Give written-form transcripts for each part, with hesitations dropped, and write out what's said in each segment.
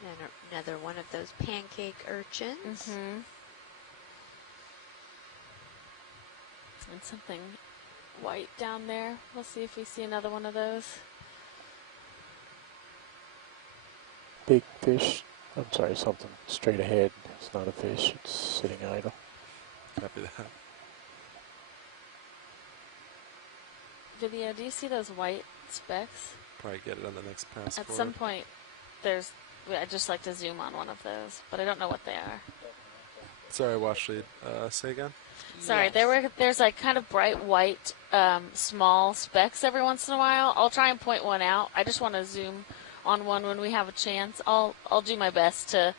And another one of those pancake urchins. Mm-hmm. And something white down there. We'll see if we see another one of those. Big fish. I'm sorry, something straight ahead. It's not a fish. It's sitting idle. Copy that. Video, do you see those white specks? Probably get it on the next pass. At some point, I'd just like to zoom on one of those, but I don't know what they are. Sorry, watch lead. Say again? Sorry, Yes. there's like kind of bright white, small specks every once in a while. I'll try and point one out. I just want to zoom on one when we have a chance. I'll do my best to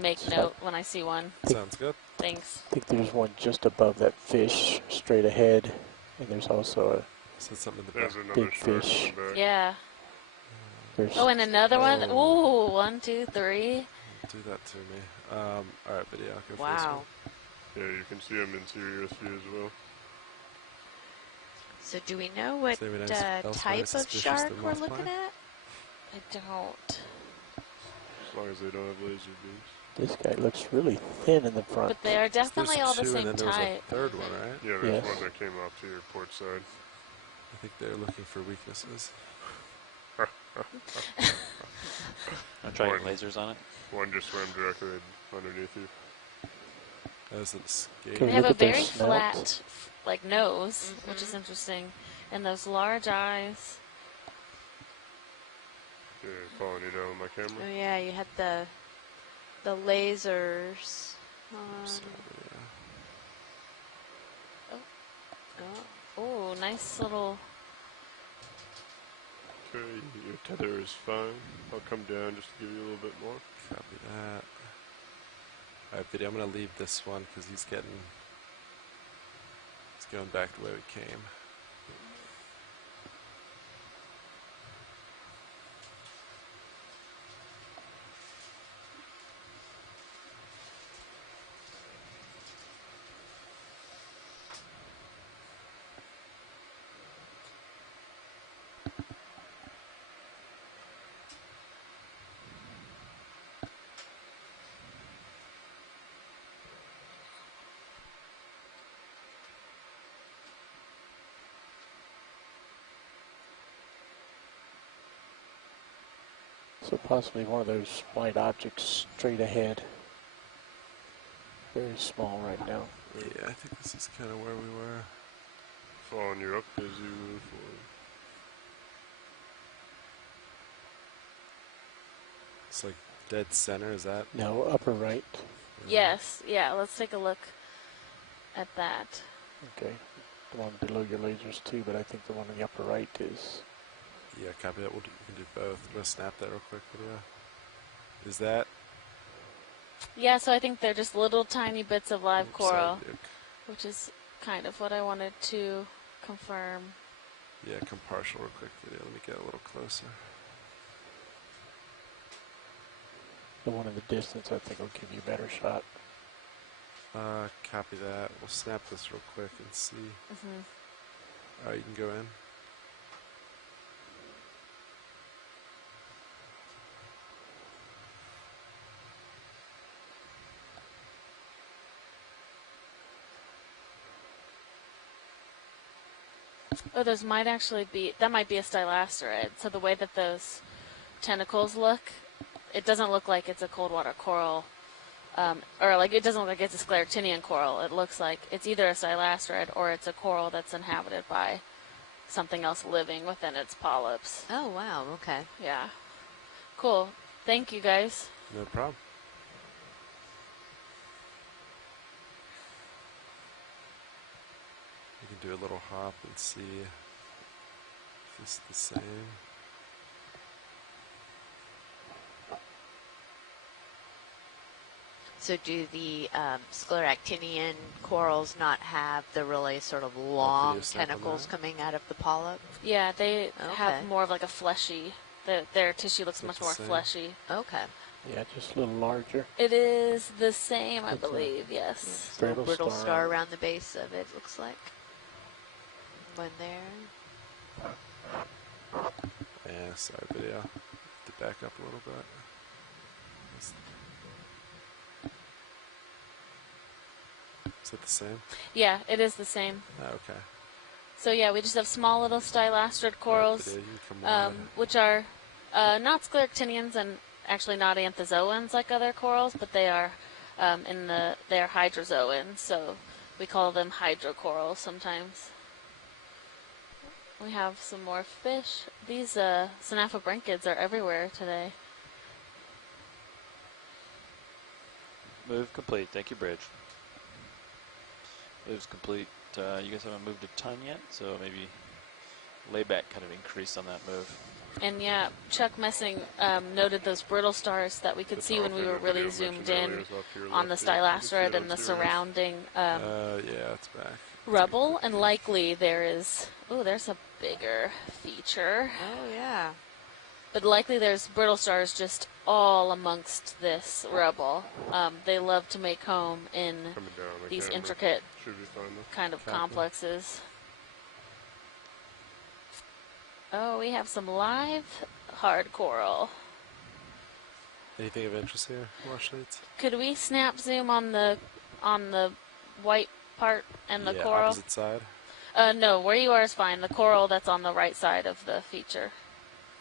make note when I see one. Sounds good. Thanks. I think there's one just above that fish, straight ahead, and there's also Said something in the There's back. a another big shark fish. in the back. Yeah. There's Oh, and another one. Oh. Ooh, 1, 2, 3. Do that to me. Alright, video. Go for this Wow. one. Yeah, you can see them in serious view as well. So do we know what Is there anyone else type very of suspicious shark than we're moth looking pie? at? I don't. As long as they don't have laser beams. this guy looks really thin in the front. But they are definitely There's all the two, same and then there was type. a third one, right? Yeah, there's Yes. one that came off to your port side. I think they're looking for weaknesses. I'm trying lasers on it. One just swam directly underneath you. That was an escape. Can They we have look a at their very snout? flat, like, nose, which is interesting, and those large eyes. Yeah, following you down with my Oh camera. yeah, you had the lasers. Sorry, yeah. Oh, nice little. Okay, your tether is fine. I'll come down just to give you a little bit more. Copy that. Alright, video. I'm gonna leave this one because he's going back the way we came. So possibly one of those white objects straight ahead. Very small right now. Yeah, I think this is kind of where we were. Following you up as you move forward. It's like dead center. Is that? No, upper right. Yes, yeah, let's take a look at that. Okay. The one below your lasers too, but I think the one on the upper right is. Yeah, copy that. We can do both. I'm gonna snap that real quick, video. Is that? Yeah, so I think they're just little tiny bits of live Oops, coral, sorry, Duke. which is kind of what I wanted to confirm. Yeah, come partial real quick, video. Let me get a little closer. The one in the distance, I think, will give you a better shot. Copy that. We'll snap this real quick and see. Alright, you can go in. Oh, those might actually be, that might be a stylasterid. So the way that those tentacles look, it doesn't look like it's a cold water coral, or like it doesn't look like it's a scleractinian coral. It looks like it's either a stylasterid or it's a coral that's inhabited by something else living within its polyps. Oh wow, okay. Yeah. Cool. Thank you guys. No problem. We can do a little hop and see if this is the same. So do the scleractinian corals not have the really sort of long snap on tentacles that? coming out of the polyp? Yeah, they Okay. have more of like a fleshy, their tissue looks much the more same? fleshy. Okay. Yeah, just a little larger. It is the same, I It's a- believe, yes. Just a little Brittle brittle star. star around the base of it, looks like. One there. Yeah, sorry, video. To back up a little bit. Is it the same? Yeah, it is the same. Oh, okay. So yeah, we just have small little stylastrid corals, Video, you can come wide. which are not scleractinians and actually not anthozoans like other corals, but they are they are hydrozoans, so we call them hydrocorals sometimes. We have some more fish. These synaphobranchids are everywhere today. Move complete. Thank you, Bridge. Move's complete. You guys haven't moved a ton yet, so maybe layback kind of increase on that move. And yeah, Chuck Messing noted those brittle stars that we could see when we were really zoomed in on the stylastrid and the surrounding yeah, it's back. rubble. And likely there is, there's a bigger feature. Oh, yeah. But likely there's brittle stars just all amongst this rubble. They love to make home in Coming down the these camera. intricate Should be fine though. kind of Copy. complexes. Oh, we have some live hard coral. Anything of interest here, Washleads? Could we snap zoom on the white part and the Yeah, coral? opposite side. No, where you are is fine. The coral that's on the right side of the feature.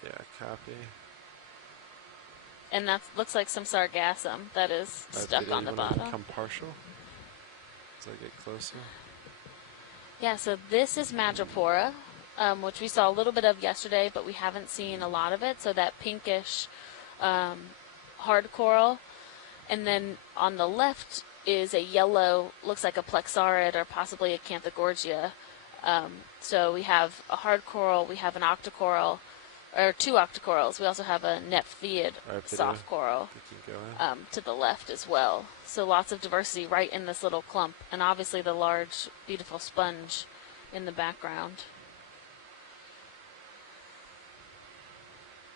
Yeah, copy. And that looks like some sargassum that is stuck Video, on the you wanna bottom. Become partial as I get closer. Yeah, so this is Madrepora, which we saw a little bit of yesterday, but we haven't seen a lot of it. So that pinkish hard coral. And then on the left is a yellow, looks like a plexaurid or possibly a Canthogorgia. So we have a hard coral, we have an octocoral, or two octocorals. We also have a nephtheid Alright, video. soft coral Think you can go in. to the left as well. So lots of diversity right in this little clump. And obviously the large, beautiful sponge in the background.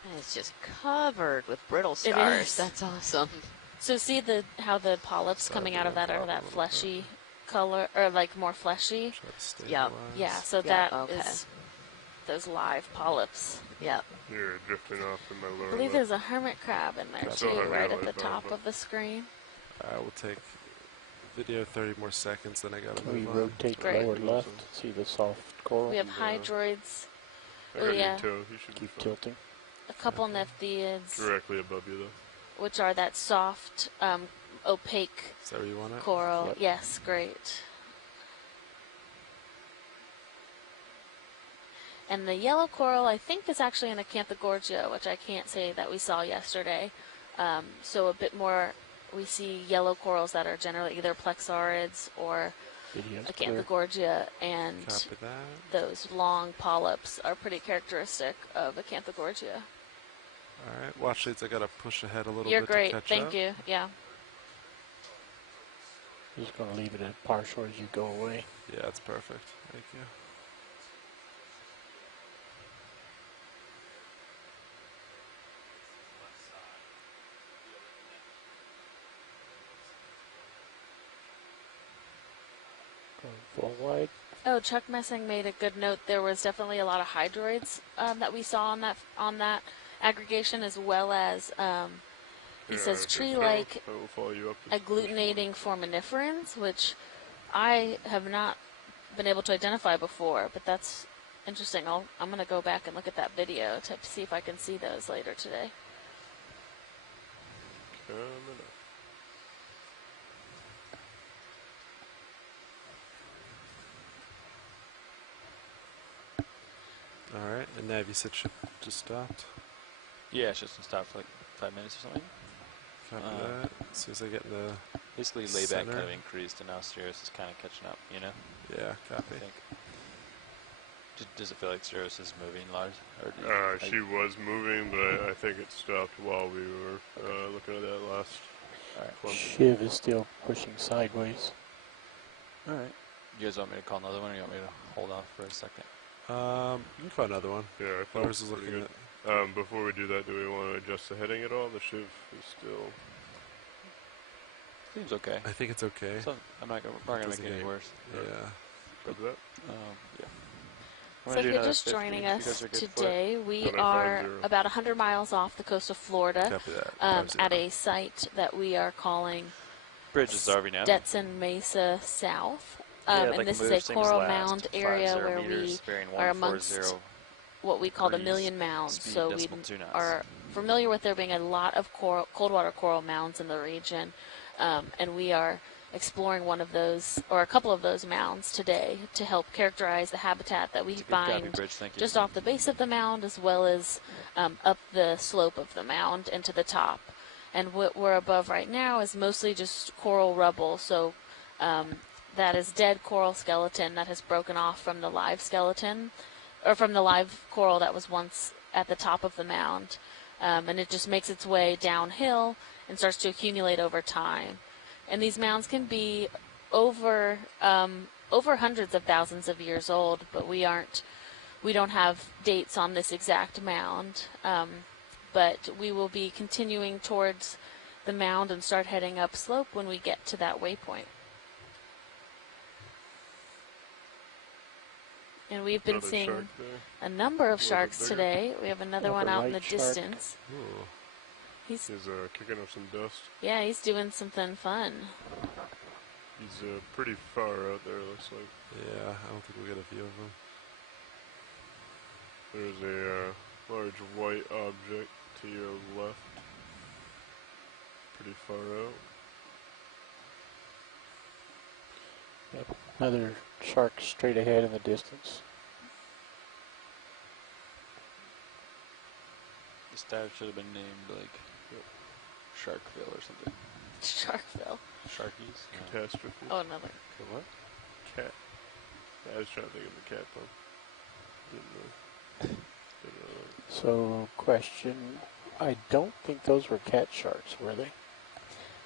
And it's just covered with brittle It stars. is. That's awesome. So see how the polyps coming out of that are that fleshy color, or like more fleshy? Try to stabilize. Yep. Yeah, so Yeah, that okay. is those live polyps. Yep. You're drifting off in my lower I believe left. there's a hermit crab in there Still too, have right yellow at the top above. of the screen. We'll take video 30 more seconds, then I gotta Can we move on. rotate Great. lower left? See the soft coral? We have Yeah. hydroids, I got yeah. you toe. You should be Keep fine. tilting. a couple nephthiids, Directly above you though. which are that soft, opaque Is that where you want it? coral. Yep. Yes, great. And the yellow coral, I think, is actually in a Canthogorgia, which I can't say that we saw yesterday. So a bit more, we see yellow corals that are generally either plexaurids or Video's a clear. Canthogorgia, and Copy that. those long polyps are pretty characteristic of a Canthogorgia. Alright, Washleads, I gotta push ahead a little You're bit great, to catch thank up. you. Yeah. Just gonna leave it at partial as you go away. Yeah, that's perfect. Thank you. Going full wide. Oh, Chuck Messing made a good note. There was definitely a lot of hydroids that we saw on that aggregation, as well as he Yeah, says if you tree-like go, I will follow you up. Just push agglutinating foraminiferans, which I have not been able to identify before, but that's interesting. I'm going to go back and look at that video to see if I can see those later today. Coming up. Alright, and Nav, you said ship just stopped. Yeah, it's just stop for like 5 minutes or something. Copy Uh, that. As soon as I get in the... Basically, layback kind Center. of increased, and now Cirrus is kind of catching up, you know? Yeah, I copy. think. Does it feel like Cirrus is moving, Lars? Or do you, She was moving, but I think it stopped while we were looking at that last Alright. clump. Shiv is still pushing sideways. Alright. You guys want me to call another one, or you want me to hold off for a second? You can call another one. Yeah, I thought Lars is pretty looking good. at... Before we do that, do we want to adjust the heading at all? The Shiv is still... Seems okay. I think it's okay. So I'm not gonna make Doesn't it any get- worse. Yeah. Grab that. Yeah. I'm So gonna if do you're another just 50 joining if you guys us are good for it. today, we 750. are about 100 miles off the coast of Florida Copy that. at a site that we are calling Bridge is RV now. Stetson Mesa South. Yeah, And like this move, is a same as coral last. mound area 50 where meters, we bearing are amongst 140 what we call the degrees, million mounds. speed So we decimal 2 knots. are familiar with there being a lot of cold water coral mounds in the region, and we are exploring one of those, or a couple of those mounds today to help characterize the habitat that we It's a good copy, find Bridge, thank you. just off the base of the mound as well as up the slope of the mound and to the top. And what we're above right now is mostly just coral rubble, so that is dead coral skeleton that has broken off from the live skeleton, or from the live coral that was once at the top of the mound. And it just makes its way downhill and starts to accumulate over time. And these mounds can be over hundreds of thousands of years old, but we don't have dates on this exact mound. But we will be continuing towards the mound and start heading up slope when we get to that waypoint. And we've been Another seeing shark there. a number of bit sharks bigger. today. We have another Like one a out in the light shark. distance. Ooh. He's He's kicking up some dust. he's doing something fun. He's pretty far out there, looks like. Yeah, I don't think we get a view of him. There's a large white object to your left. Pretty far out. Yep. Another shark straight ahead in the distance. This dive should have been named like Sharkville or something. Sharkville. Sharkies? Catastrophe. Oh, another. What? Cat. I was trying to think of the cat pun. Didn't know that. So, question. I don't think those were cat sharks, were they?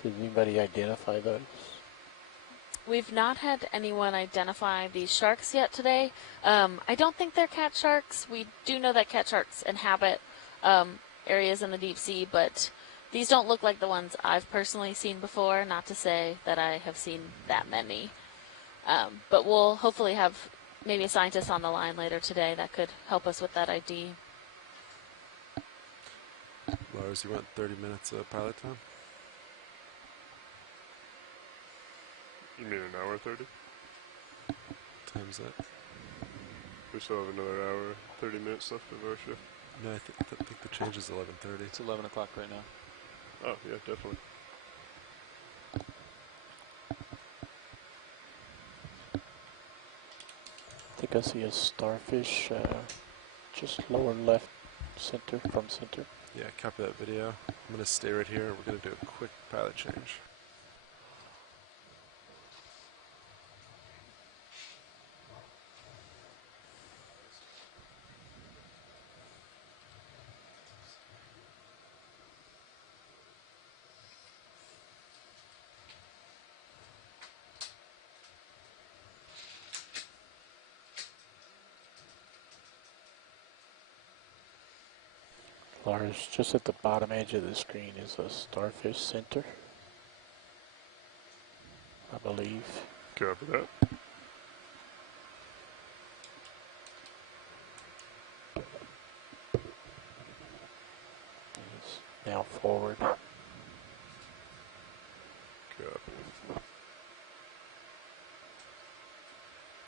Did anybody identify those? We've not had anyone identify these sharks yet today. I don't think they're cat sharks. We do know that cat sharks inhabit areas in the deep sea, but these don't look like the ones I've personally seen before. Not to say that I have seen that many. But we'll hopefully have maybe a scientist on the line later today that could help us with that ID. Lars, you went 30 minutes of pilot time? You mean an hour 30? Time's that? We still have another hour, 30 minutes left of our shift. No, I think the change is 11:30. It's 11 o'clock right now. Oh, yeah, definitely. I think I see a starfish just lower left center from center. Yeah, copy that video. I'm going to stay right here. We're going to do a quick pilot change. Lars, just at the bottom edge of the screen is a starfish center, I believe. Copy that. It's now forward. Copy.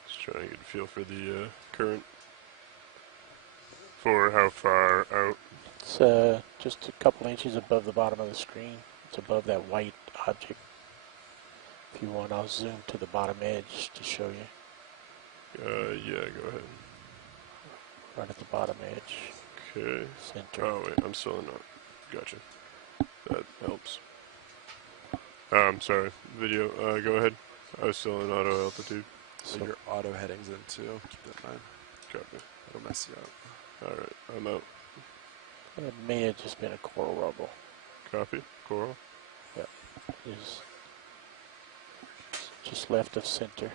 Just trying to get a feel for the current. For how far out? It's just a couple inches above the bottom of the screen. It's above that white object. If you want, I'll zoom to the bottom edge to show you. Yeah, go ahead. Right at the bottom edge, Okay. center. Oh, wait, I'm still not. Gotcha. That helps. Sorry. Video, go ahead. I was still in auto altitude. So So your auto heading's in too. Keep that in mind. Copy. It'll mess you up. Alright, I'm out. it may have just been a coral rubble. Copy. Coral. Is just left of center.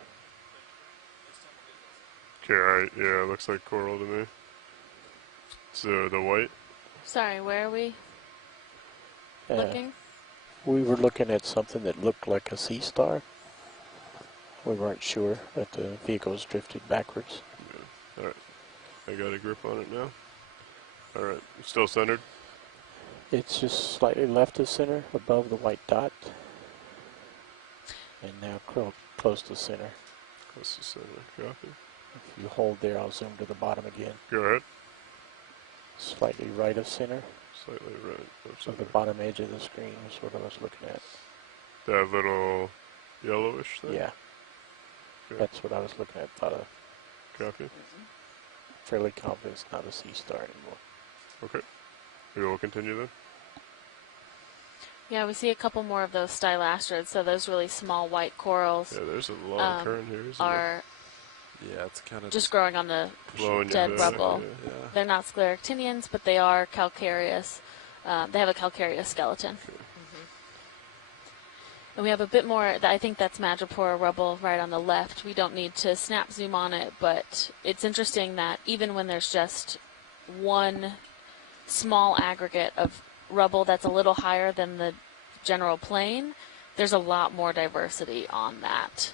Okay, yeah, it looks like coral to me. So the white? Sorry, where are we Uh, looking? We were looking at something that looked like a sea star. We weren't sure that the vehicle was drifted backwards. Yeah. Alright. I got a grip on it now. Alright, still centered? It's just slightly left of center, above the white dot. And now close to center. Close to center, copy. If you hold there, I'll zoom to the bottom again. Go ahead. Slightly right of center. Slightly right of So center. the bottom edge of the screen is what I was looking at. That little yellowish thing? Yeah, Okay. that's what I was looking at. Thought of Copy. fairly confident it's not a sea star anymore. Okay. We will continue then. Yeah, we see a couple more of those stylastrids, so those really small white corals Yeah, there's a lot of current here, isn't are Yeah, it's kind of just growing on the Blowing dead your rubble. Yeah. Yeah. They're not scleractinians, but they are calcareous. They have a calcareous skeleton. And we have a bit more, I think that's madrepora rubble right on the left. We don't need to snap zoom on it, but it's interesting that even when there's just one small aggregate of rubble that's a little higher than the general plane, there's a lot more diversity on that.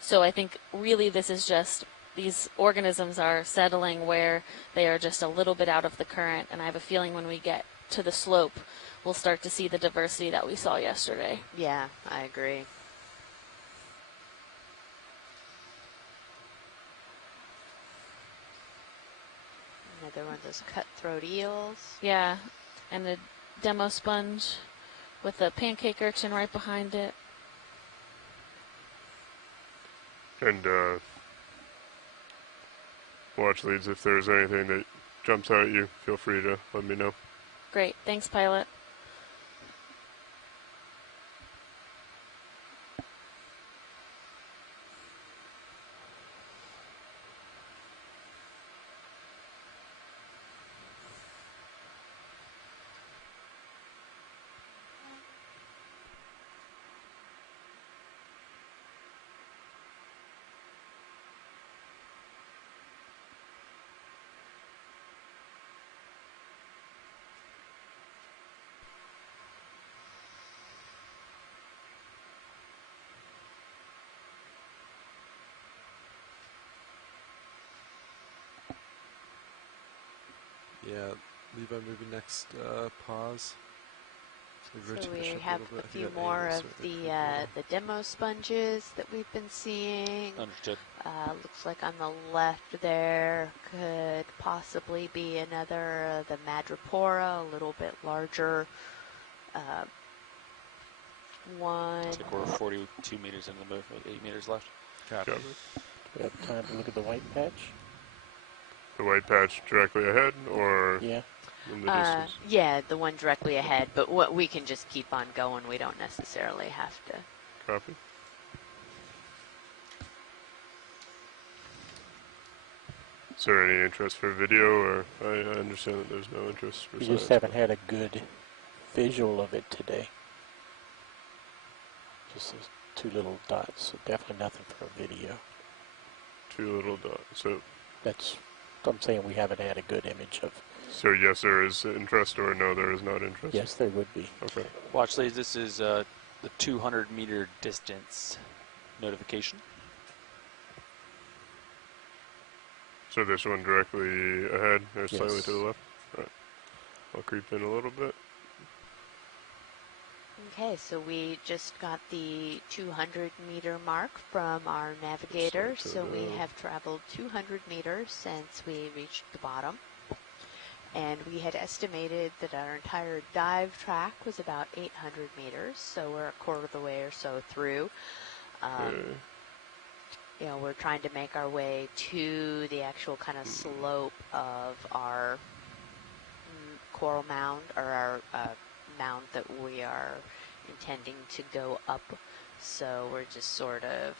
So I think really this is just, these organisms are settling where they are just a little bit out of the current, and I have a feeling when we get to the slope, we'll start to see the diversity that we saw yesterday. Yeah, I agree. Another one of those cutthroat eels. Yeah, and a demo sponge with a pancake urchin right behind it. And watch leads, if there's anything that jumps out at you, feel free to let me know. Great, thanks, pilot. Yeah, Levi, maybe next pause. So we have a few more of the demo sponges that we've been seeing. Understood. Looks like on the left there could possibly be another the madrepora, a little bit larger one. Looks like we're 42 meters into the move with 8 meters left. Copy. Do we have time to look at the white patch? The white patch directly ahead, or Yeah. in the distance? Yeah, the one directly ahead, but what we can just keep on going. We don't necessarily have to. Copy. Is there any interest for video, or I understand that there's no interest for We science, just haven't but- had a good visual of it today. Just those two little dots, so definitely nothing for a video. Two little dots. So That's what I'm saying, we haven't had a good image of. yes, there is interest, or no, there is not interest? Yes, there would be. Okay. Watch leads, this is the 200 meter distance notification. So this one directly ahead, or slightly Yes. to the left? Right. I'll creep in a little bit. Okay, so we just got the 200 meter mark from our navigator. Just like So to we the- have traveled 200 meters since we reached the bottom. And we had estimated that our entire dive track was about 800 meters. So we're a quarter of the way or so through. Okay. You know, we're trying to make our way to the actual kind of slope of our coral mound, or our mound that we are intending to go up. So we're just sort of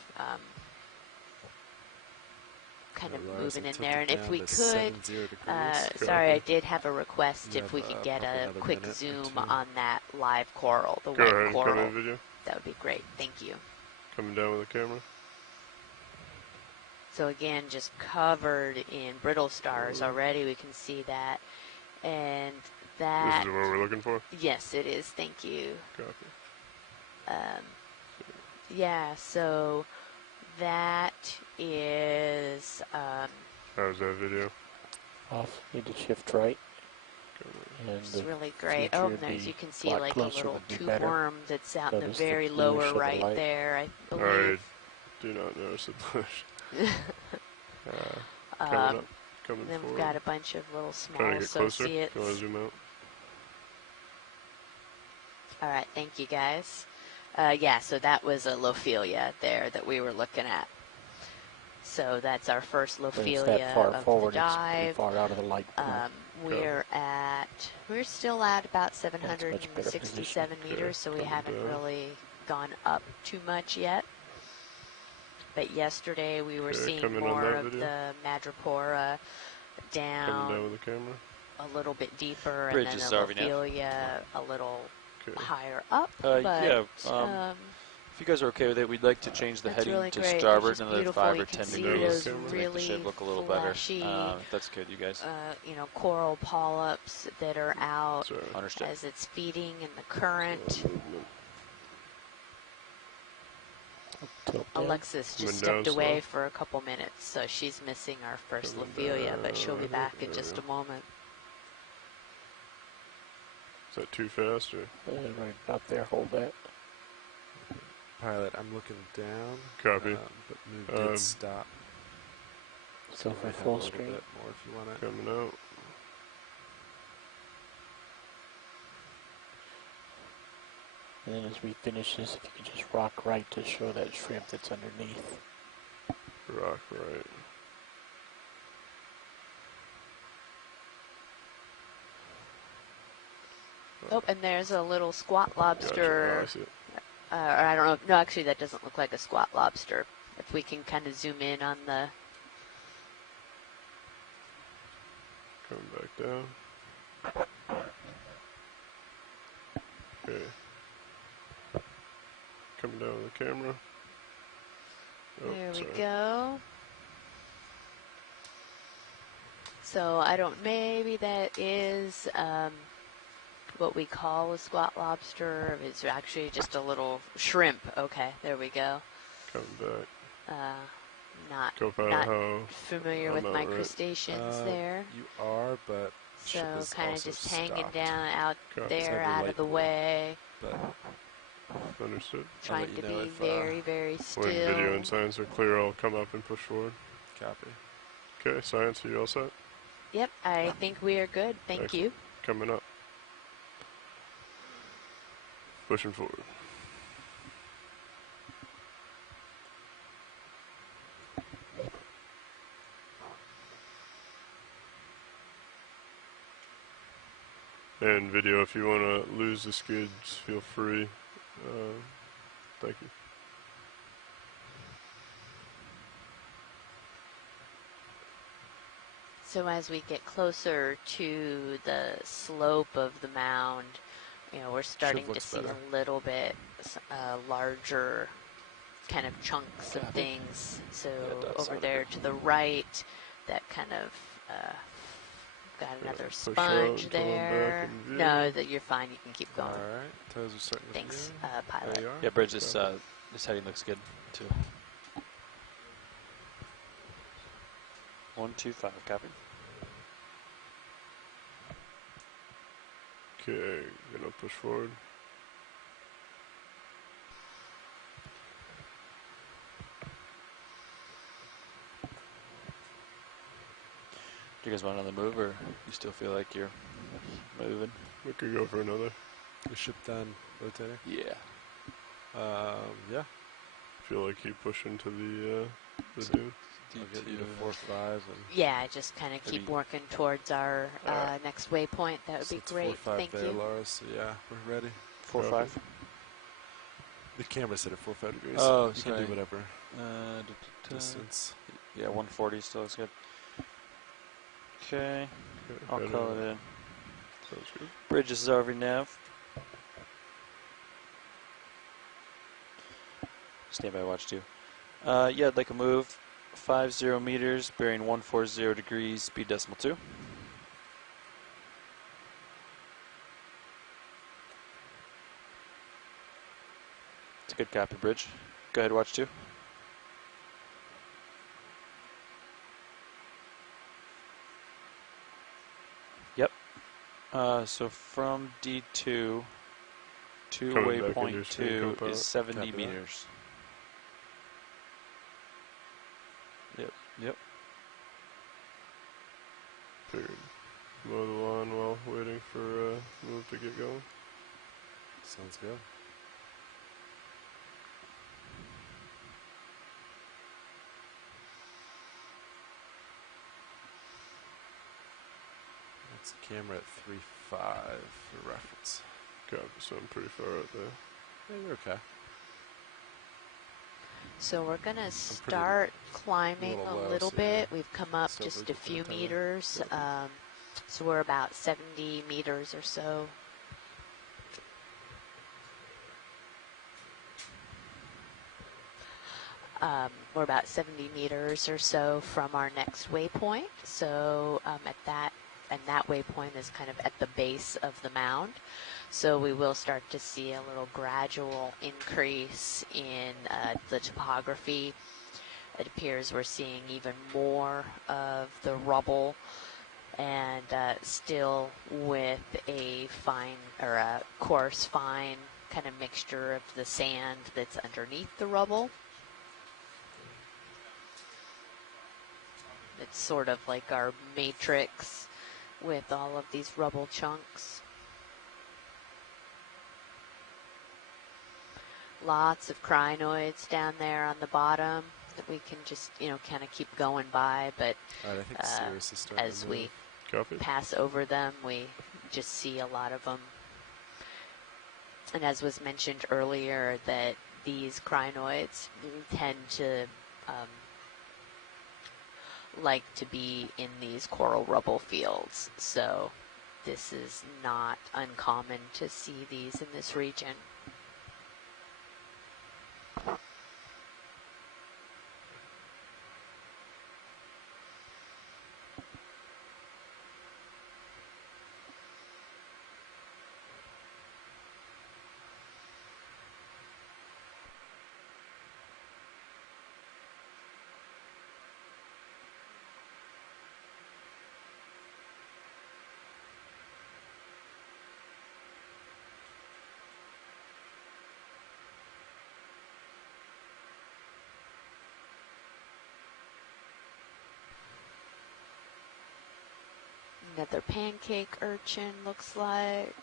kind of Rise moving in tilt there. it And if down we to could, 70 degrees. sorry, I did have a request You if we have, could get probably a another quick minute or zoom two. on that live coral, the Go white ahead and come coral. in video. That would be great. Thank you. Coming down with the camera. So again, just covered in brittle stars already. We can see that. And that, This is what we're looking for? yes, it is. Thank you. Copy. Yeah, so that is, How's that video? off. Need to shift right. And It's the really great. future Oh, would and there's, be you can see lot like a closer little would be tube better. worm that's out in the Notice the very bluish lower of the right light. there, I I believe. do not notice the bush. Coming up, coming And then we've forward. got a bunch of little small Trying to get closer. associates. You want to zoom out? All right, thank you guys. Yeah, so that was a Lophelia there that we were looking at. So that's our first When it's Lophelia that far of forward, the it's pretty dive. far out of the light. We're still at about much better 767 position. meters, so we Coming haven't down. really gone up too much yet. But yesterday we were Okay, seeing coming on more that of video. the madrepora Coming down down with the camera. a little bit deeper, Bridge and is then the starving now. Lophelia a little Okay. higher up. Yeah, But, if you guys are okay with it, we'd like to change the that's heading really to great. They're starboard just another beautiful. 5 You or can 10 see degrees those to make really the shape look a little flashy, better. If that's good, you guys. coral polyps that are out Sorry. Understood. as it's feeding in the current. Movement. Tilt down. Alexis Coming just down stepped away slow. for a couple minutes, so she's missing our first Coming Lophelia, but she'll be down. back in There just we a moment. Is that too fast or? Right about there. Hold that. Pilot, I'm looking down. Copy. But move did stop. So you for might have a full little screen. bit more if you want it. Coming out. And then as we finish this, if you could just rock right to show that shrimp that's underneath. Rock right. Oh, and there's a little squat Gotcha. lobster. Oh, I see it. Or I don't know. No, actually, that doesn't look like a squat lobster. If we can kind of zoom in on the. Coming back down. Okay. Coming down with the camera. Oh, There we sorry. go. So I don't. Maybe that is what we call a squat lobster. It's actually just a little shrimp. Okay, there we go. Coming back. Not Co-pilot, how? familiar I'm with not right. micrustaceans there. You are, but So ship is kind of also just hanging stocked. down out Copy. there, It's heavy out light of the pool. way, But Understood. trying let to you know be if, very, very still. When video and science are clear, I'll come up and push forward. copy. Okay, science, are you all set? Yep, I think we are good. Thank Excellent. you. Coming up. Pushing forward. And video, if you want to lose the skids, feel free. Thank you. So as we get closer to the slope of the mound, we're starting to looks see better. a little bit larger kind of chunks of Copy. things. So Yeah, dots over out there of to the right, that kind of got another push out sponge until I'm back there. in view. No, that you're fine. You can keep going. All right, toes are starting to Thanks, view. pilot. There you are. Yeah, Bridge, this heading looks good, too. 125, copy. Okay, gonna push forward. Do you guys want another move, or you still feel like you're moving? We could go for another. Your ship done rotating? Yeah. Yeah. Feel like keep pushing to the So- dune. I'll get you to 4-5 and Yeah, just kind of keep Maybe- working towards our Alright. next waypoint. That would so be it's great. 4-5 Thank there, you. Laura. So yeah, we're ready. 4-5. The camera set at 4-5 degrees. Oh, you sorry. can do whatever Distance. distance. Yeah, 140 still looks good. Okay, Okay, I'll head call in. it in. Sounds good. Bridge is RV nav. Standby watch 2. Yeah, I'd like a move. 50 meters, bearing 140 degrees, speed decimal 2. It's a good copy, Bridge. Go ahead, watch 2. So from D2 to Coming back into your waypoint screen 2 component. is 70 Copy that. meters. Yep. Figured. Mow the lawn while waiting for move to get going. Sounds good. That's the camera at 3.5 for reference. Copy, so I'm pretty far out there. Yeah, you're okay. So we're going to start climbing little a low, little so bit. yeah. We've come up Still just a looking for few the tower. meters. So we're about 70 meters or so. We're about 70 meters or so from our next waypoint. So and that waypoint is kind of at the base of the mound. So we will start to see a little gradual increase in the topography. It appears we're seeing even more of the rubble, and still with a fine or a coarse fine kind of mixture of the sand that's underneath the rubble. It's sort of like our matrix with all of these rubble chunks. Lots of crinoids down there on the bottom that we can just, kind of keep going by, but All right, I think Sirius is starting as to we move. Copy. pass over them, we just see a lot of them. And as was mentioned earlier, that these crinoids tend to like to be in these coral rubble fields. So this is not uncommon to see these in this region. Another pancake urchin looks like.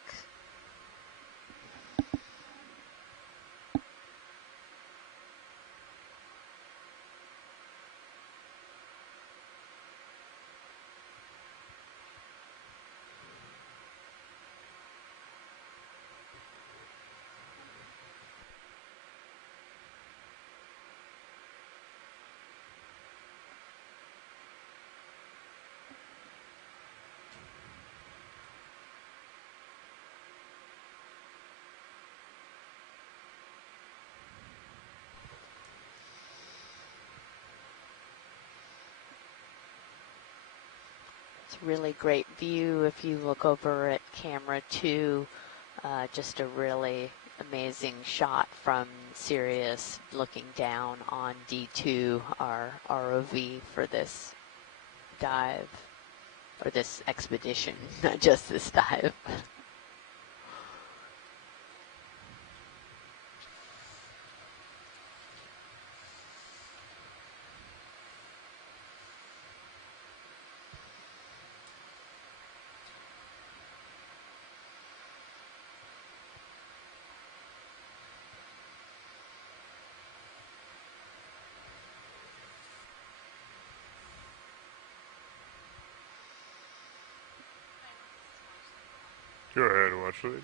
It's a really great view if you look over at camera 2. Just a really amazing shot from Sirius looking down on D2, our ROV for this dive, or this expedition, not just this dive. Go ahead, watch lead.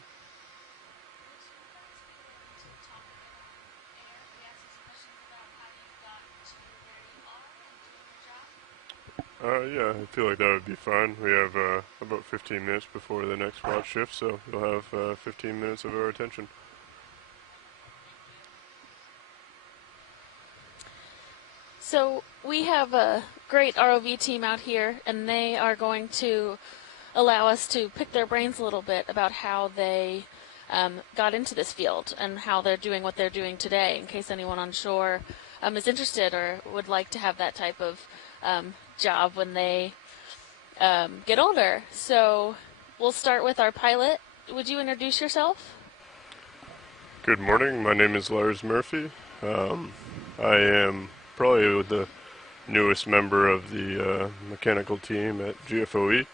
Yeah, I feel like that would be fine. We have about 15 minutes before the next watch shift, so you'll have 15 minutes of our attention. So we have a great ROV team out here, and they are going to allow us to pick their brains a little bit about how they got into this field and how they're doing what they're doing today, in case anyone on shore is interested or would like to have that type of job when they get older. So we'll start with our pilot. Would you introduce yourself? Good morning. My name is Lars Murphy. I am probably the newest member of the mechanical team at GFOE,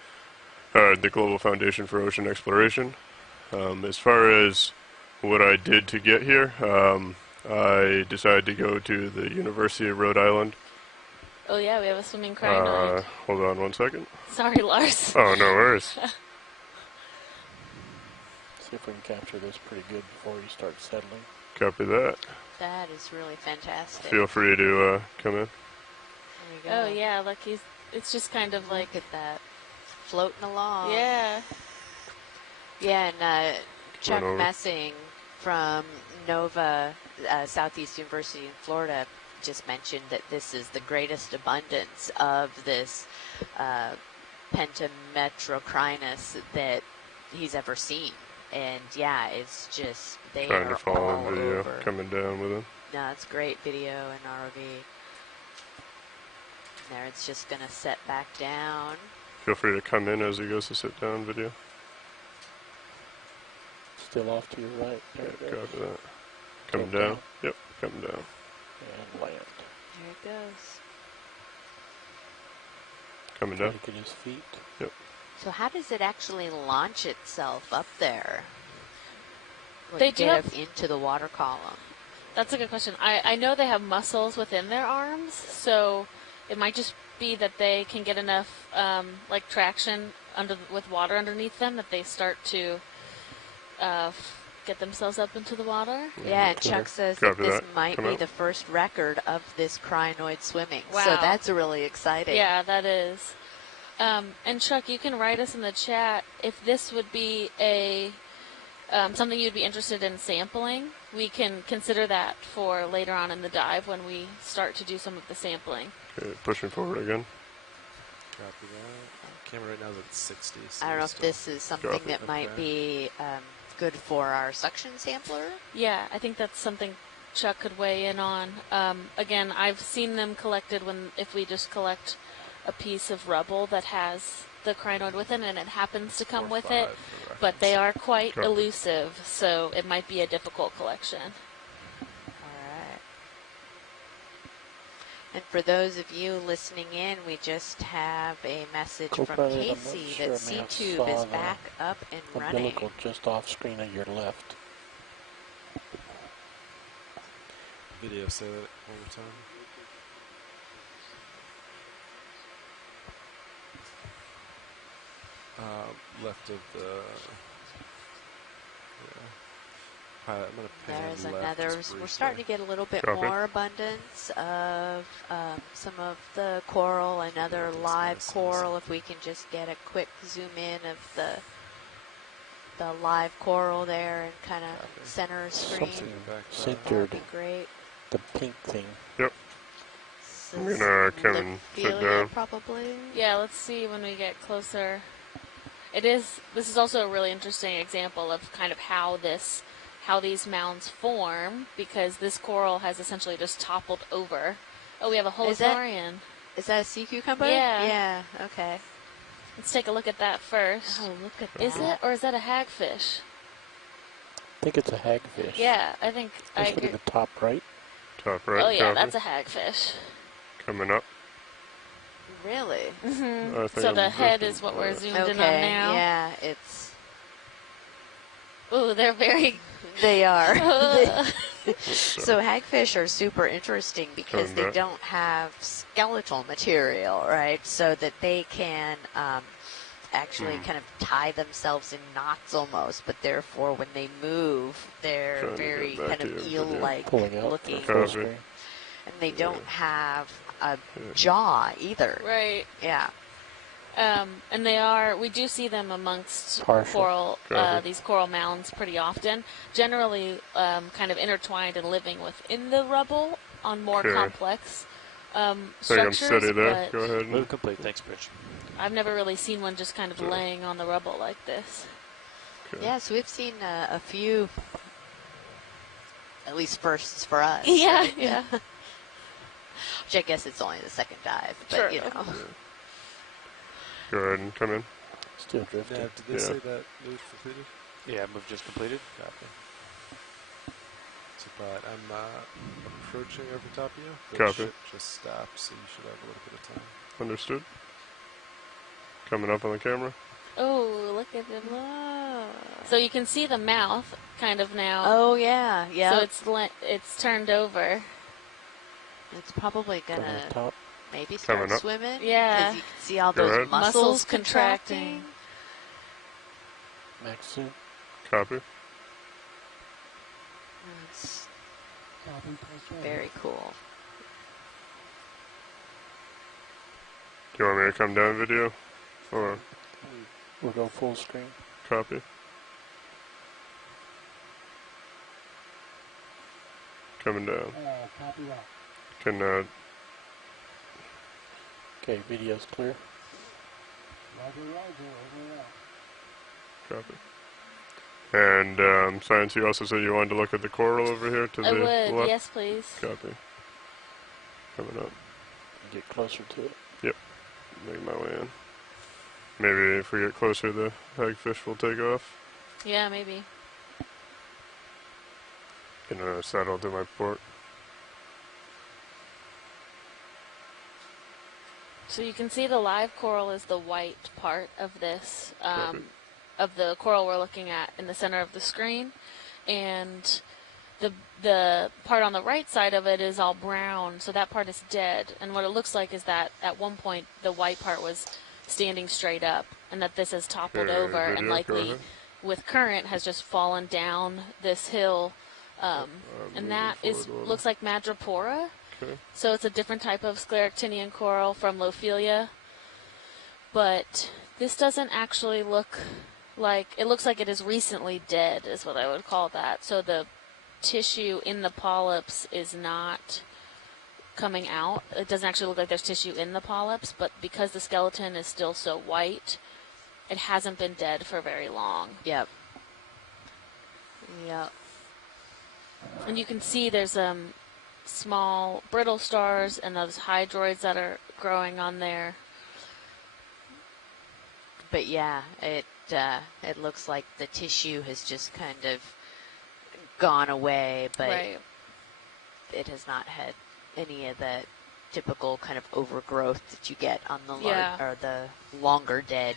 the Global Foundation for Ocean Exploration. As far as what I did to get here, I decided to go to the University of Rhode Island. Oh yeah, we have a swimming crinoid. Hold on one second. Sorry, Lars. Oh, no worries. See if we can capture this pretty good before you start settling. Copy that. That is really fantastic. Feel free to come in. There you go. Oh yeah, like it's just kind of like, Look at that. Floating along. yeah. Yeah, and Chuck over. Messing from NOAA Southeast University in Florida just mentioned that this is the greatest abundance of this pentametrocrinus that he's ever seen. And yeah, it's just, they Trying are to follow all the video over. coming down with him. No, it's great video and ROV. There, it's just going to set back down. Feel free to come in as he goes to sit down video. Still off to your right. There it goes. Copy that. Coming Come down. down. Yep, coming down. And land. There it goes. Coming down. Look at his feet. So how does it actually launch itself up there? Like They do get have- up into the water column. That's a good question. I know they have muscles within their arms, so it might just be that they can get enough like traction with water underneath them that they start to get themselves up into the water. Yeah, and Clear. Chuck says Copy that this that. might Come be out. the first record of this crinoid swimming. So Wow. that's really exciting. Yeah, that is. And Chuck, you can write us in the chat if this would be a something you'd be interested in sampling. We can consider that for later on in the dive when we start to do some of the sampling. Okay, pushing forward again. Copy that. Camera right now is at 60. So I don't know we're if still- this is something Copy. that might be good for our suction sampler. Yeah, I think that's something Chuck could weigh in on. Again, I've seen them collected if we just collect a piece of rubble that has the crinoid with it and it happens to come 4 or with it, 5 for but they reference. are quite Copy. elusive, so it might be a difficult collection. All right. And for those of you listening in, we just have a message from Co-pilot, I'm not Casey sure, that man. I C-Tube saw is the back up and running. Umbilical just off screen at your left. Video, say that one more time. Left of the. Yeah. Pilot, I'm gonna pan There's left another. just We're starting to briefly. get a little bit Copy. more abundance of some of the coral, another Yeah, live that's nice. coral. If we can just get a quick zoom in of the live coral there and kind of Copy. center screen, Something Back centered. that'd be great. The pink thing. I'm gonna come and sit Limphelia, down. probably. Yeah, let's see when we get closer. This is also a really interesting example of kind of how these mounds form, because this coral has essentially just toppled over. Oh, we have a Is that- holosauриan. Is that a sea cucumber? Yeah. Yeah. Okay. Let's take a look at that first. Oh, look at that. Is it, or is that a hagfish? I think it's a hagfish. Yeah, I think I Just look agree. at the top right. Top right. Oh yeah, copy. that's a hagfish. Coming up. Really? I think So I'm the head drifting. is what we're zoomed Okay. in on now. Yeah, it's. Ooh, they're very. They are. Ugh. So hagfish are super interesting because Coming they back. don't have skeletal material, right? So that they can actually kind of tie themselves in knots almost, but therefore when they move, they're Trying to get very back kind to of your video. eel-like Pulling out looking, for full Copy. screen. and they don't have a jaw either. Right. Yeah. And we do see them amongst Partial. coral, Copy. these coral mounds pretty often, generally kind of intertwined and living within the rubble on more Okay. complex I think I'm structures, steady there. but Go ahead. Move And, complete. Thanks, Bridge. I've never really seen one just kind of Sure. laying on the rubble like this. okay. Yeah, so we've seen a few, at least firsts for us. Yeah, right? yeah. Which I guess it's only the second dive, but Sure. you know. Go ahead and come in. Still drifting. Nav, did they Yeah. say that move completed? Yeah, move just completed. Copy. So, but I'm approaching over top of you. The Copy. ship just stopped, so you should have a little bit of time. Understood. Coming up on the camera. Oh, look at them. Oh. So you can see the mouth kind of now. Oh yeah, yeah. So it's turned over. It's probably Going gonna to the top. maybe start Coming up. swimming. Yeah. Because you can see all Go those ahead. muscles Muscles contracting. Max zoom. Copy. It's very cool. Do you want me to come down video? Or We'll go full screen. copy? Coming down. Can, Okay, video's clear. copy. And, Science, you also said you wanted to look at the coral over here to I the would. left? Yes, please. Copy. Coming up. Get closer to it. Make my way in. Maybe if we get closer, the hagfish will take off. Yeah, maybe. Gonna settle to my port. So you can see the live coral is the white part of this, Copy. of the coral we're looking at in the center of the screen, and the part on the right side of it is all brown, so that part is dead. And what it looks like is that at one point the white part was standing straight up, and that this has toppled Okay, over and video, go likely ahead. with current has just fallen down this hill, and moving that is forward a little. looks like madrepora. Okay. So it's a different type of scleractinian coral from Lophelia, but this doesn't actually look like, it looks like it is recently dead is what I would call that. So the tissue in the polyps is not coming out. It doesn't actually look like there's tissue in the polyps, but because the skeleton is still so white, it hasn't been dead for very long. Yep. Yep. And you can see there's small brittle stars and those hydroids that are growing on there. But yeah, it looks like the tissue has just kind of gone away, but Right. it has not had any of the typical kind of overgrowth that you get on the Yeah. or the longer dead.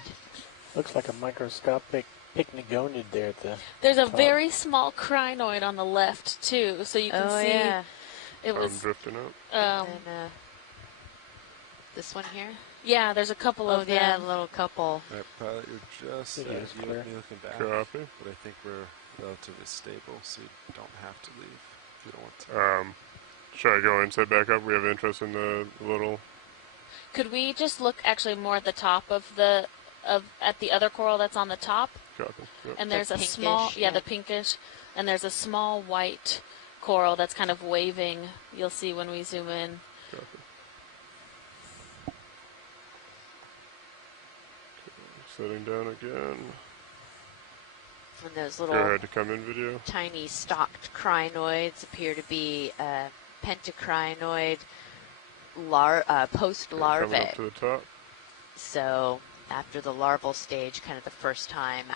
Looks like a microscopic picnigonid there at the There's a top. very small crinoid on the left too, so you can Oh see yeah. it I'm was. drifting out. And this one here. Yeah, there's a couple Oh of yeah, a them. little couple. Alright, pilot, you're just Video you is and clear. me looking back. Copy. But I think we're relatively stable, so you don't have to leave if you don't want to. Should I go and set back up? We have interest in the little. Could we just look actually more at the top of at the other coral that's on the top? Copy. Yep. And The there's a pinkish, small, yeah. the pinkish, and there's a small white coral that's kind of waving. You'll see when we zoom in. Copy. Setting down again. And those Go little ahead to come in video. tiny stalked crinoids appear to be pentacrinoid post-larvae. Coming up to the top. So after the larval stage, kind of the first time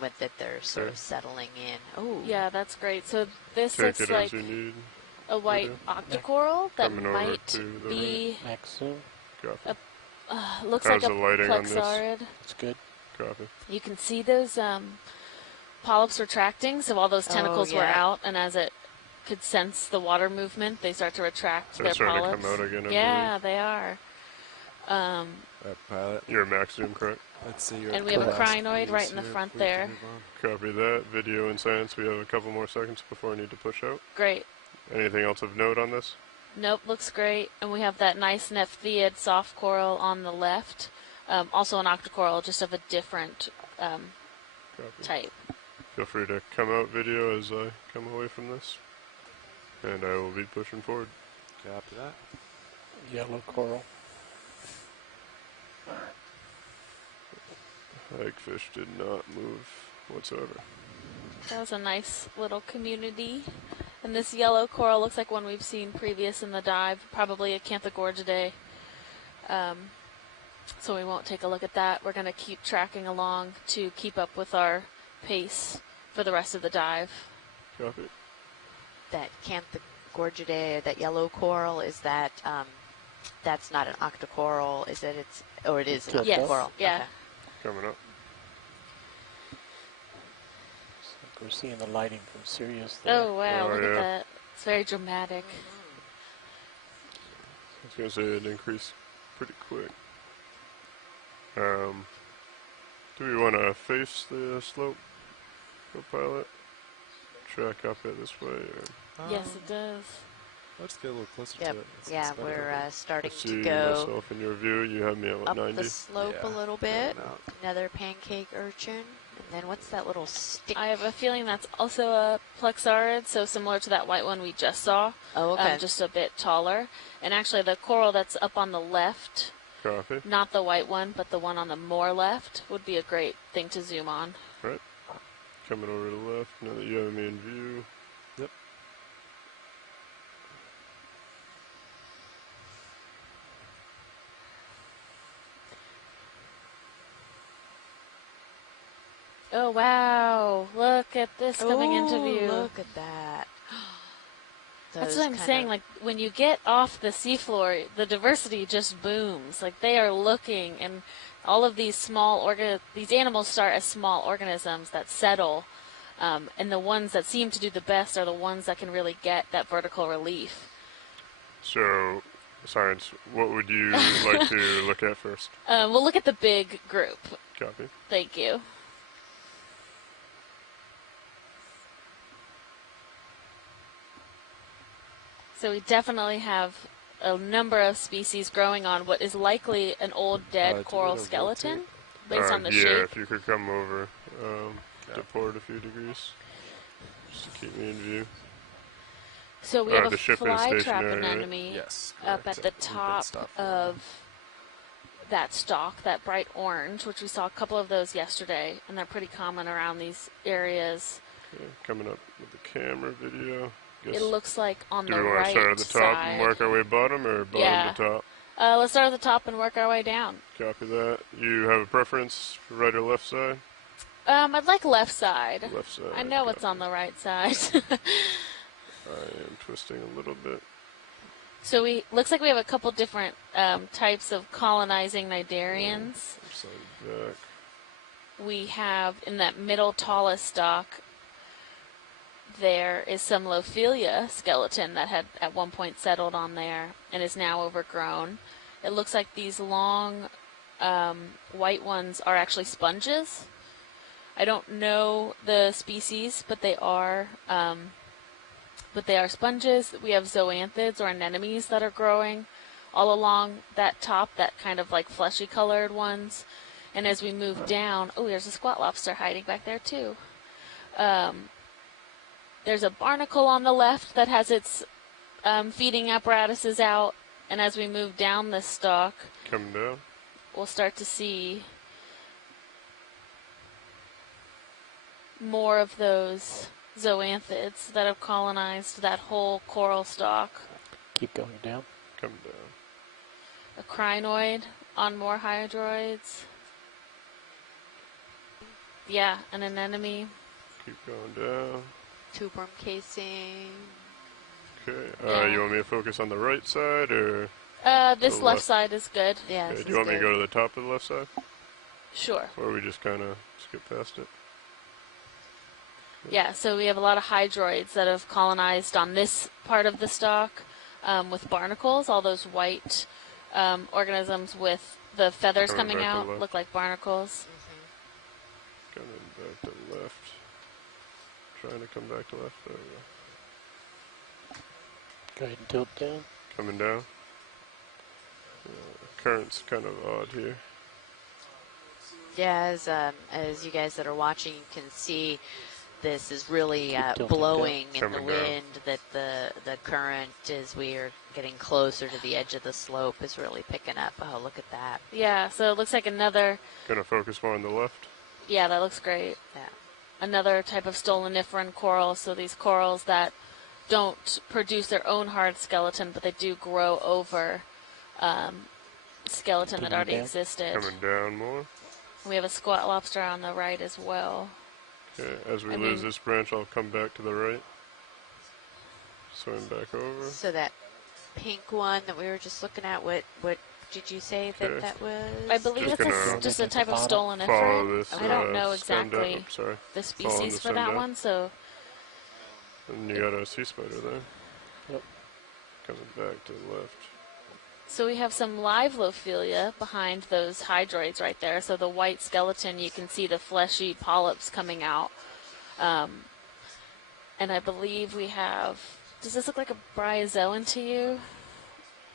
that they're sort Okay. of settling in. Oh, Yeah, that's great. So this Take looks it like as you need. a white Video. octocoral that Coming over might to the be, max zoom. Copy. looks How's like a the lighting on this? plexaurid. It's good. Copy. You can see those polyps retracting, so all those Oh, tentacles were yeah. out, and as it could sense the water movement, they start to retract They're their starting polyps. to come out again, I Yeah, they are. Alright, pilot, You're max zoom, correct? let's see your. And we have a Correct. crinoid right in the front there. Copy that. Video and science. We have a couple more seconds before I need to push out. Great. Anything else of note on this? Nope, looks great. And we have that nice nephtheid soft coral on the left. Also an octocoral, just of a different Copy. type. Feel free to come out video as I come away from this. And I will be pushing forward. Copy that. Yellow coral. Hagfish did not move whatsoever. That was a nice little community. And this yellow coral looks like one we've seen previous in the dive, probably a Canthogorgidae. so we won't take a look at that. We're going to keep tracking along to keep up with our pace for the rest of the dive. Copy. That Canthogorgidae, that yellow coral, is that that's not an octocoral, is it? It is an Yes. octocoral. Yeah. Okay. Coming up. We're seeing the lighting from Sirius there. Oh, wow. Oh, Look yeah. at that. It's very dramatic. I was going to say it increased pretty quick. Do we want to face the slope, co-pilot? Track up it this way? Or? Yes, it does. Let's get a little closer Yep. to it. Yeah, we're starting I see to go myself in your view. You have me at what, up 90? the slope a Yeah. little bit. Going out. Another pancake urchin. And then what's that little stick? I have a feeling that's also a plexaurid, so similar to that white one we just saw. Oh, okay. Just a bit taller. And actually the coral that's up on the left, Copy. not the white one, but the one on the more left, would be a great thing to zoom on. Right. Coming over to the left now that you have me in view. Yep. Oh, wow. Look at this coming into view. Look at that. That's Those what I'm kind saying. of- Like, when you get off the seafloor, the diversity just booms. Like, they are looking, and all of these these animals start as small organisms that settle, and the ones that seem to do the best are the ones that can really get that vertical relief. So, science, what would you like to look at first? We'll look at the big group. Copy. Thank you. So we definitely have a number of species growing on what is likely an old dead do we coral have skeleton, rotate? based on the yeah, shape. if you could come over Yeah. to port a few degrees, just to keep me in view. So we have the a ship is fly trap stationary, right? anemone Yes. up correct. at the We've been top stopped for a while. of that stalk, that bright orange, which we saw a couple of those yesterday, and they're pretty common around these areas. Okay, coming up with the camera video. Guess, It looks like on do the we want right to start at the top side. and work our way bottom, or bottom Yeah. to top? Let's start at the top and work our way down. Copy that. You have a preference, right or left side? I'd like left side. Left side. I know what's copy. on the right side. I am twisting a little bit. So looks like we have a couple different types of colonizing cnidarians. Upside back. We have in that middle tallest stalk, there is some Lophelia skeleton that had at one point settled on there and is now overgrown. It looks like these long white ones are actually sponges. I don't know the species, but they are sponges. We have zoanthids or anemones that are growing all along that top, that kind of like fleshy colored ones. And as we move down, oh, there's a squat lobster hiding back there too. There's a barnacle on the left that has its feeding apparatuses out. And as we move down this stalk, Coming down. we'll start to see more of those zoanthids that have colonized that whole coral stalk. Keep going down. Coming down. A crinoid on more hydroids. Yeah, an anemone. Keep going down. Tube-worm casing. Okay. Yeah. You want me to focus on the right side, or This So left left. side is good. Yeah, okay, this do you want is me to good. go to the top of the left side, Sure. or we just kind of skip past it? Yeah, so we have a lot of hydroids that have colonized on this part of the stalk with barnacles. All those white organisms with the feathers Coming coming back to out left. look like barnacles. Coming back to left. Trying to come back to left. There we go. Go ahead and tilt down. Coming down. Current's kind of odd here. Yeah, as you guys that are watching can see, this is really tilting blowing in the Coming down. wind. That the current, as we are getting closer to the edge of the slope, is really picking up. Oh, look at that! Yeah, so it looks like another, Gonna focus more on the left. yeah, that looks great. Yeah. Another type of stoloniferan coral, so these corals that don't produce their own hard skeleton, but they do grow over skeleton that already Down. existed. Coming down more. We have a squat lobster on the right as well. Okay, as we I lose mean- this branch, I'll come back to the right. Swim back over. So that pink one that we were just looking at, what did you say Okay. that was? I believe Just it's gonna just a type of Follow stoloniferan. this. I don't know stem down. exactly Oops, sorry. the Following species the for stem that down. one, so And you got a sea spider there. Yep. Coming back to the left. so we have some live Lophilia behind those hydroids right there. So the white skeleton, you can see the fleshy polyps coming out. And I believe we have, does this look like a bryozoan to you?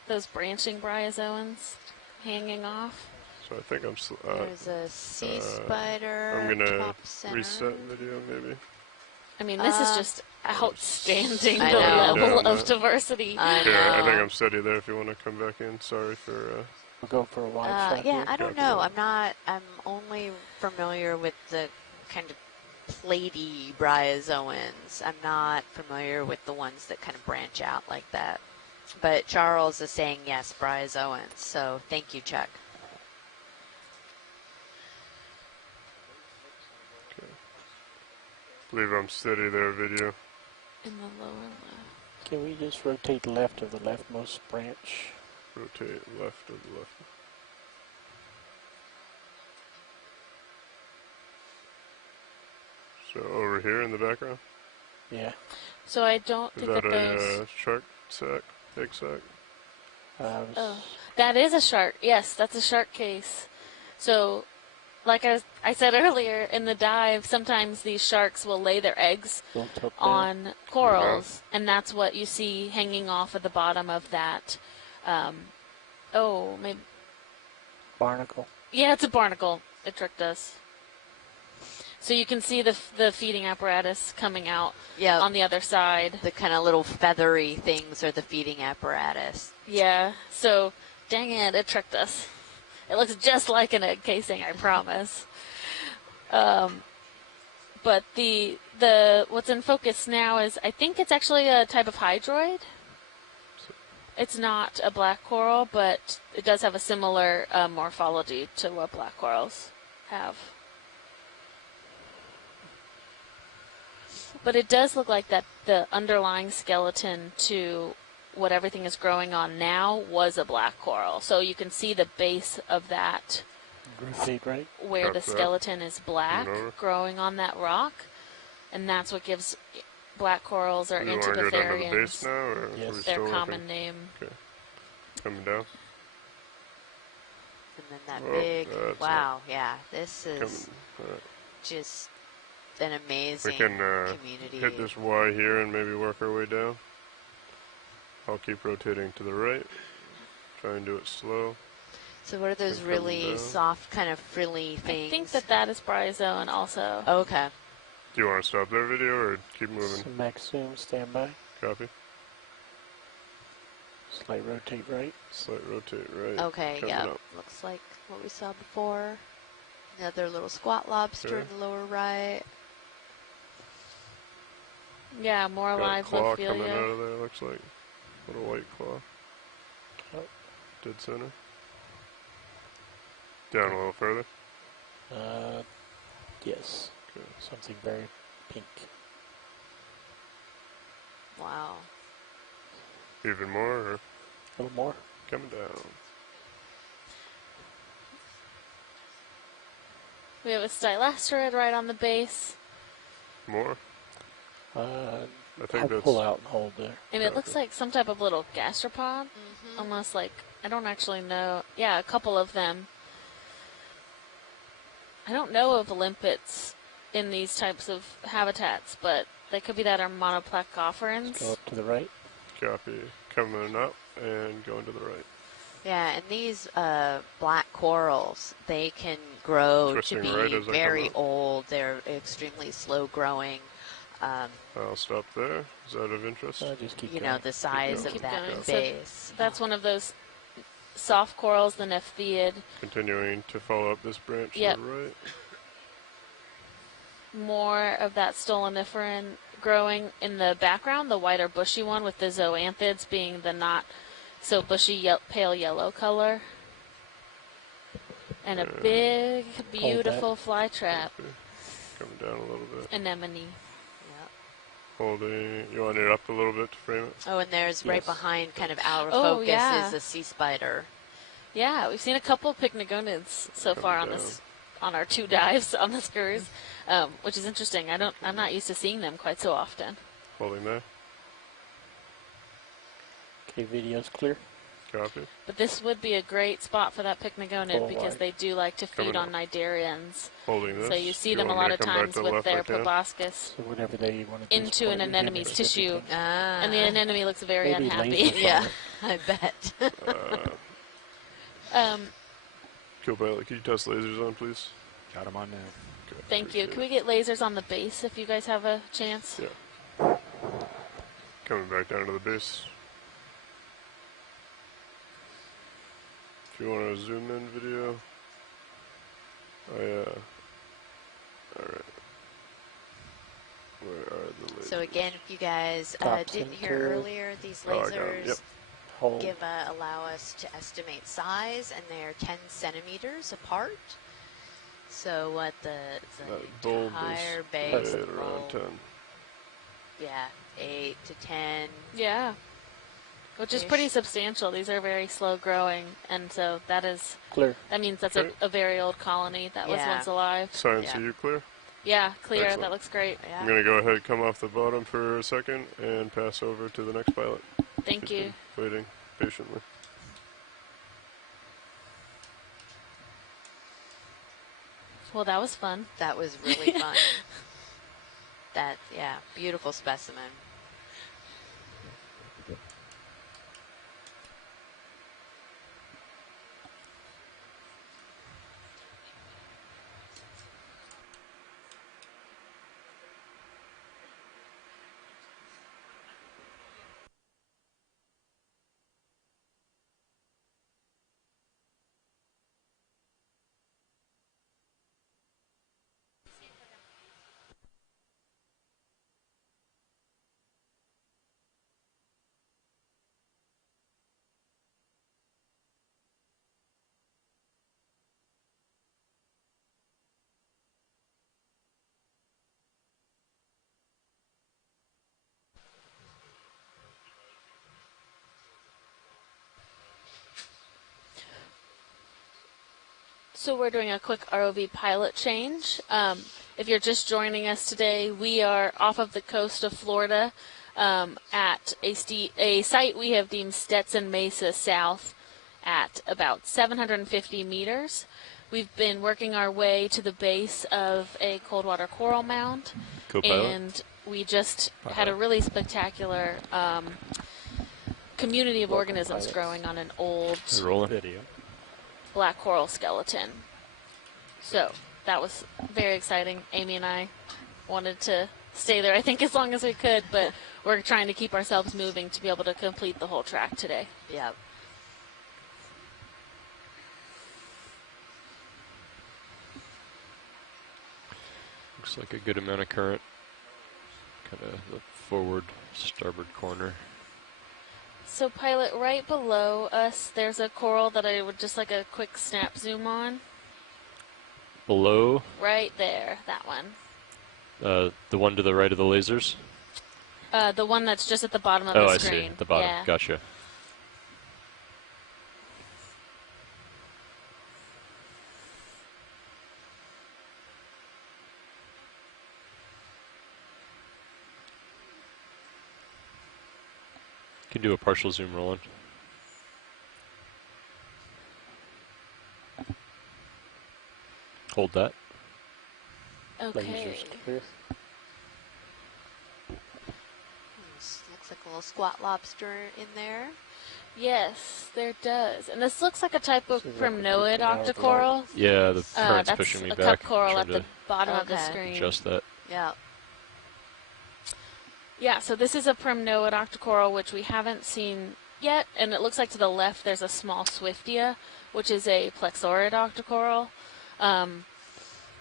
Those branching bryozoans hanging off? So I think I'm. There's a sea spider. I'm gonna top center. reset video maybe. I mean, this is just outstanding, I the know. level Yeah, of diversity. I Okay, I think know. I'm steady there. If you want to come back in, sorry for. We'll go for a wide shot Yeah, here. I don't know. I'm only familiar with the kind of platy bryozoans. I'm not familiar with the ones that kind of branch out like that. But Charles is saying yes, bryozoans. So thank you, Chuck. Believe I'm steady there, video. In the lower left. Can we just rotate left of the leftmost branch? Rotate left of the left. So over here in the background, Yeah. So I don't is think that that there's... a shark sack, egg sack? Oh, that is a shark. Yes, that's a shark case. So, like I said earlier, in the dive, sometimes these sharks will lay their eggs We'll tilt down. on corals, and that's what you see hanging off at the bottom of that. Maybe. Barnacle. Yeah, it's a barnacle. It tricked us. So you can see the feeding apparatus coming out Yeah, on the other side. the kind of little feathery things are the feeding apparatus. Yeah, so dang it tricked us. It looks just like an egg casing, I promise. But the what's in focus now is, I think it's actually a type of hydroid. It's not a black coral, but it does have a similar morphology to what black corals have. But it does look like that the underlying skeleton to what everything is growing on now was a black coral. So you can see the base of that Rotate right. where the That's that. skeleton is black Over. growing on that rock. And that's what gives black corals or Do you want to go down to the base intertherians now, or Yes. are we their still common working? name. Coming down? And then that Oh, big, that's wow, yeah, this is Coming. All right. just an amazing We can community. hit this Y here and maybe work our way down. I'll keep rotating to the right. Try and do it slow. So what are those Coming really down. soft, kind of frilly things? I think that is bryozoan also. Okay. Do you want to stop there, video, or keep moving? So max zoom, stand by. Copy. Slight rotate right. Slight rotate right. Okay, Coming yeah. up. Looks like what we saw before. Another little squat lobster Okay. in the lower right. Yeah, more Got a live claw coming out Lophilia. of there, looks like. Little white claw. Oh. Dead center. Down a little further. Yes. Okay. Something very pink. Wow. Even more, or A little more. coming down. We have a stylasterid right on the base. More? I think that's- pull out and hold there. And it looks like some type of little gastropod. Mm-hmm. Almost like, I don't actually know. Yeah, a couple of them. I don't know of limpets in these types of habitats, but they could be that are Go monoplacophorans. up to the right. Copy. Coming up and going to the right. Yeah, and these black corals, they can grow Twisting to right be as I come very up. old. They're extremely slow growing. I'll stop there. Is that of interest? Just keep You going. know, the size going. of Keep that going. So base. That's one of those soft corals, the nephtheid. Continuing to follow up this branch Yep. to the right. More of that stoloniferan growing in the background, the whiter bushy one with the zoanthids being the not so bushy pale yellow color. And a big, beautiful fly trap. Okay. Coming down a little bit. Anemone. Yep. Holding. You want it up a little bit to frame it? Oh, and there's right Yes. behind, kind of out of Oh, focus, yeah. is a sea spider. Yeah, we've seen a couple pycnogonids so far on this, on our 2 dives on this cruise, which is interesting. I'm not used to seeing them quite so often. Holding there. Okay, video's clear. Copy. But this would be a great spot for that pycnogonid Full because wide. they do like to feed Coming on up. nidarians. Holding this. So you see You them a want me lot to of come back times to the with left their like that? proboscis So whatever they want to do. into an anemone's tissue. Ah. And the anemone looks very Maybe unhappy. laser Yeah, I bet. Co-pilot, can you test lasers on, please? Got him on now. Okay, Thank you. appreciate Can we get lasers on the base if you guys have a chance? it. Yeah. Coming back down to the base. If you want to zoom in video. Alright. Where are the lasers? So again, if you guys Top didn't hear center. earlier, these Oh, I got 'em, lasers yep. Hold. allow us to estimate size, and they're 10 centimeters apart. So what the That bulb entire is base right of the around bulb, 10. yeah, 8 to 10. Yeah. Which is pretty substantial. These are very slow growing, and so that Clear. means that's Okay. a very old colony that was Yeah. once alive. Science, Yeah. are you clear? Yeah, clear. Excellent. That looks great. Yeah. I'm going to go ahead, come off the bottom for a second, and pass over to the next pilot. Thank He's you. been waiting patiently. Well, that was fun. That was really fun. Yeah, beautiful specimen. So we're doing a quick ROV pilot change. If you're just joining us today, we are off of the coast of Florida at a site we have deemed Stetson Mesa South at about 750 meters. We've been working our way to the base of a cold water coral mound, Co-pilot. and we just had a really spectacular community of Welcome, organisms pilots. growing on an old Rolling. Video. black coral skeleton. So that was very exciting. Amy and I wanted to stay there, I think, as long as we could, but we're trying to keep ourselves moving to be able to complete the whole track today. Yep. Looks like a good amount of current. Kind of the forward starboard corner. So, pilot, right below us, there's a coral that I would just like a quick snap zoom on. Below, Right there, that one. the one to the right of the lasers. The one that's just at the bottom of Oh, the I screen. see. At the bottom. Yeah. Gotcha. Can do a partial zoom roll in. Hold that. Okay. Lasers clear. Looks like a little squat lobster in there. Yes, there does. And this looks like a type of This is like a primnoid freaking hour octocoral. Yeah, the current's That's pushing me a back. cup coral I'm at trying the bottom of the Okay. screen. to adjust that. Yeah. Yeah, so this is a primnoid octocoral, which we haven't seen yet, and it looks like to the left there's a small swiftia, which is a plexaurid octocoral.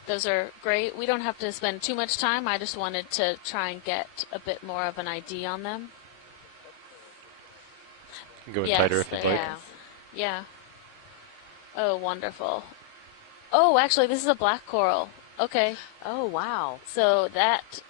Those are great. We don't have to spend too much time. I just wanted to try and get a bit more of an ID on them. You can go in Yes, tighter if there you'd like. it is. Yeah. Oh, wonderful. Oh, actually, this is a black coral. Okay. Oh, wow. So that's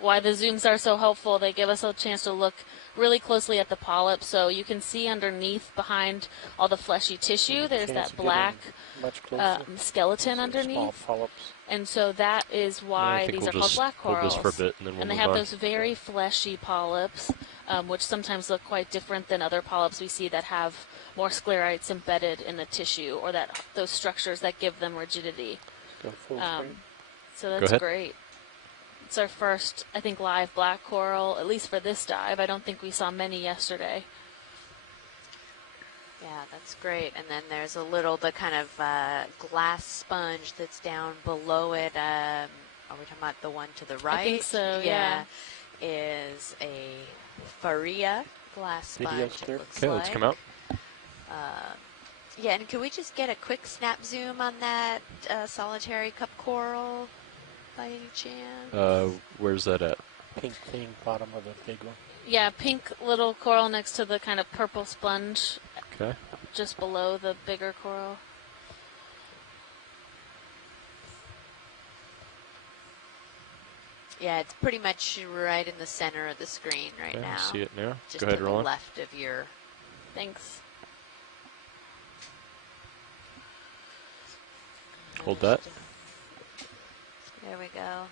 why the zooms are so helpful. They give us a chance to look really closely at the polyp, so you can see underneath, behind all the fleshy tissue, there's Chance that of getting black much closer. skeleton Small underneath. polyps. And so that is I why think these we'll are called just black hold corals. this for a bit and then we'll And they move have on. those very fleshy polyps, which sometimes look quite different than other polyps we see that have more sclerites embedded in the tissue, or that those structures that give them rigidity. Go full screen. So Go that's ahead. great. It's our first, I think, live black coral, at least for this dive. I don't think we saw many yesterday. Yeah, that's great. And then there's the kind of glass sponge that's down below it. Are we talking about the one to the right? I think so, yeah. Is a Faria glass Video sponge, clear. it looks Okay, like. let's come out. Yeah, and can we just get a quick snap zoom on that solitary cup coral by any chance? Where's that at? Pink thing, bottom of the big one. Yeah, pink little coral next to the kind of purple sponge Okay. just below the bigger coral. Yeah, it's pretty much right in the center of the screen right Okay, now. see it now. Just Go ahead, to the Roland. left of your... Thanks. Hold that. There we go.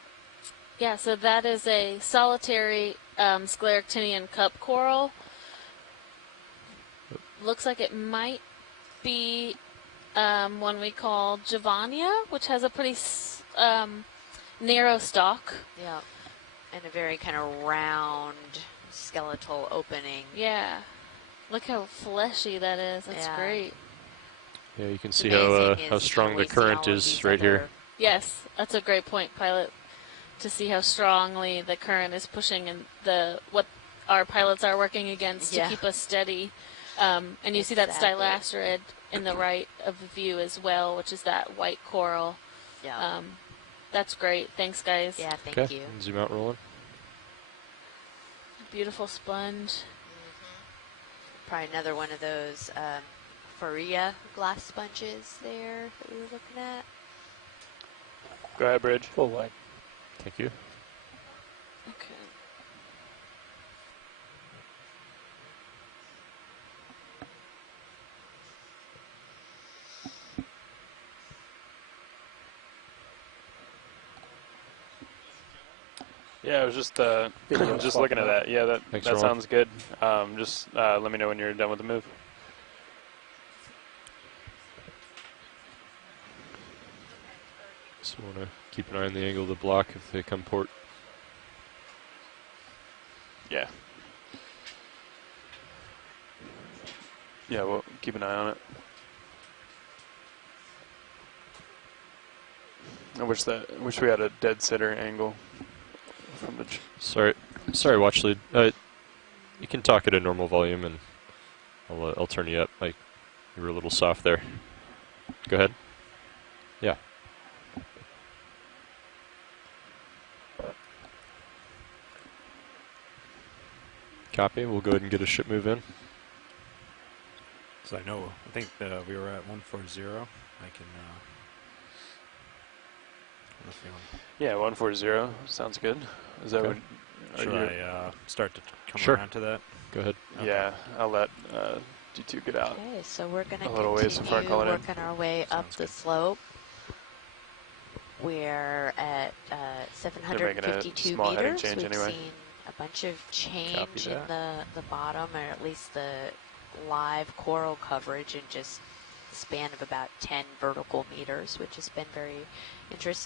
Yeah, so that is a solitary scleractinian cup coral. Looks like it might be one we call Javania, which has a pretty narrow stalk. Yeah. And a very kind of round skeletal opening. Yeah. Look how fleshy that is. That's Yeah. great. Yeah, you can What's see amazing how is, strong we the see current all of is these right here. other- Yes, that's a great point, Pilot, to see how strongly the current is pushing and what our pilots are working against Yeah. to keep us steady. And you see that Exactly. stylasterid in the right of the view as well, which is that white coral. Yeah. That's great. Thanks, guys. Yeah, thank Okay, you. and zoom out, Roland. Beautiful sponge. Probably another one of those Faria glass sponges there that we were looking at. Go ahead, Bridge. Full wide. Thank you. Okay. Yeah, I was just Video just swap looking at it up. that. Yeah, that Thanks, that Roland. sounds good. Just let me know when you're done with the move. So want to keep an eye on the angle of the block if they come port. Yeah. Yeah, we'll keep an eye on it. I wish we had a dead center angle from the. Sorry, watch lead. You can talk at a normal volume, and I'll turn you up. You were a little soft there. Go ahead. Yeah. Copy. We'll go ahead and get a ship move in. So I think we were at 140. I can. If you want. Yeah, 140 sounds good. Is that Okay. what? Should I start to come Sure. around to that? Go ahead. Okay. Yeah, I'll let D2 get out. Okay, so we're going to A little ways before I continue call it in. working our way up Sounds the good. slope. We're at making a 752 small heading meters. change We've anyway. seen a bunch of change Copy in the bottom, or at least the live coral coverage in just the span of about 10 vertical meters, which has been very interesting.